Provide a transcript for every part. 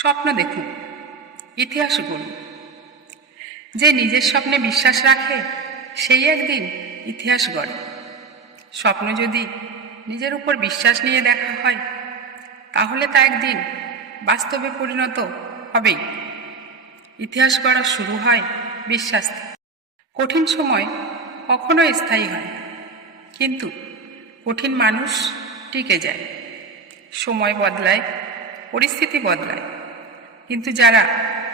স্বপ্ন দেখুন, ইতিহাস গড়ুন। যে নিজের স্বপ্নে বিশ্বাস রাখে সেই একদিন ইতিহাস গড়ে। স্বপ্ন যদি নিজের উপর বিশ্বাস নিয়ে দেখা হয় তাহলে তা একদিন বাস্তবে পরিণত হবেই। ইতিহাস গড়া শুরু হয় বিশ্বাস থেকে। কঠিন সময় কখনো স্থায়ী হয় না, কিন্তু কঠিন মানুষ টিকে যায়। সময় বদলায়, পরিস্থিতি বদলায়, কিন্তু যারা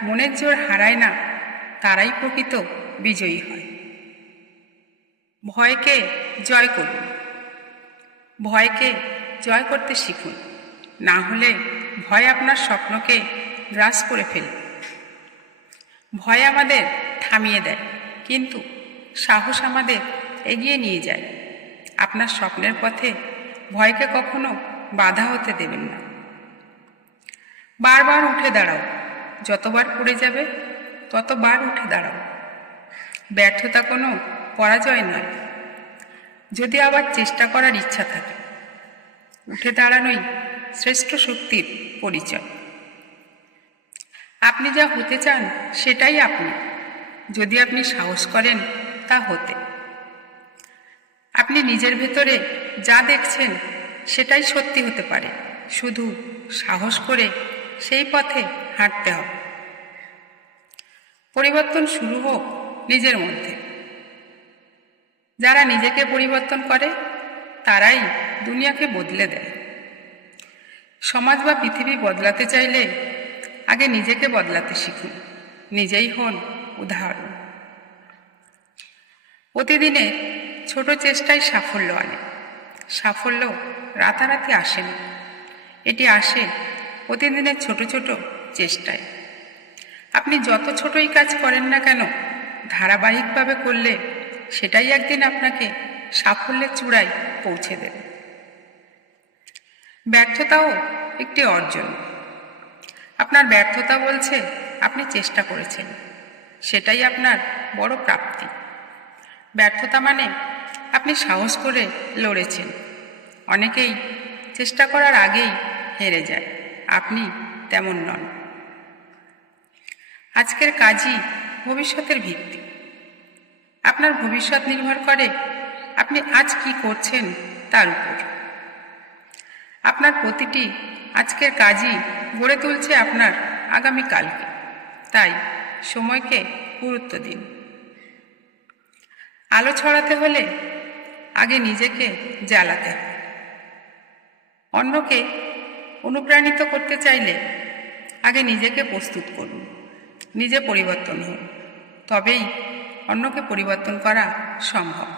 মনের জোর হারায় না তারাই প্রকৃত বিজয়ী হয়। ভয়কে জয় করুন, ভয়কে জয় করতে শিখুন, না হলে ভয় আপনার স্বপ্নকে গ্রাস করে ফেলে। ভয় আমাদের থামিয়ে দেয়, কিন্তু সাহস আমাদের এগিয়ে নিয়ে যায়। আপনার স্বপ্নের পথে ভয়কে কখনো বাধা হতে দেবেন না। বারবার উঠে দাঁড়াও, যতবার পড়ে যাবে ততবার উঠে দাঁড়াও। ব্যর্থতা কোনো পরাজয় নয়, যদি আবার চেষ্টা করার ইচ্ছা থাকে। উঠে দাঁড়ানোই শ্রেষ্ঠ শক্তির পরিচয়। আপনি যা হতে চান সেটাই আপনি, যদি আপনি সাহস করেন তা হতে। আপনি নিজের ভেতরে যা দেখছেন সেটাই সত্যি হতে পারে, শুধু সাহস করে সেই পথে হাঁটতে হবে। পরিবর্তন শুরু হোক নিজের মধ্যে। যারা নিজেকে পরিবর্তন করে তারাই দুনিয়াকে বদলে দেয়। সমাজ বা পৃথিবী বদলাতে চাইলে আগে নিজেকে বদলাতে শিখুন, নিজেই হন উদাহরণ। প্রতিদিনে ছোট চেষ্টায় সাফল্য আনে। সাফল্য রাতারাতি আসে না, এটি আসে প্রতিদিনের ছোট ছোট চেষ্টায়। আপনি যত ছোটই কাজ করেন না কেন, ধারাবাহিকভাবে করলে সেটাই একদিন আপনাকে সাফল্যের চূড়ায় পৌঁছে দেবে। ব্যর্থতাও একটি অর্জন। আপনার ব্যর্থতা বলছে আপনি চেষ্টা করেছেন, সেটাই আপনার বড় প্রাপ্তি। ব্যর্থতা মানে আপনি সাহস করে লড়েছেন। অনেকেই চেষ্টা করার আগেই হেরে যায়, আপনি তেমন নন। আজকের কাজই ভবিষ্যতের ভিত্তি। আপনার ভবিষ্যৎ নির্ভর করে আপনি আজ কি করছেন তার উপর। আপনার প্রতিটি আজকের কাজই গড়ে তুলছে আপনার আগামীকালকে। তাই সময়কে গুরুত্ব দিন। আলো ছড়াতে হলে আগে নিজেকে জ্বালাতে হয়। অন্যকে অনুপ্রাণিত করতে চাইলে আগে নিজেকে প্রস্তুত করুন। নিজে পরিবর্তন হন, তবেই অন্যকে পরিবর্তন করা সম্ভব।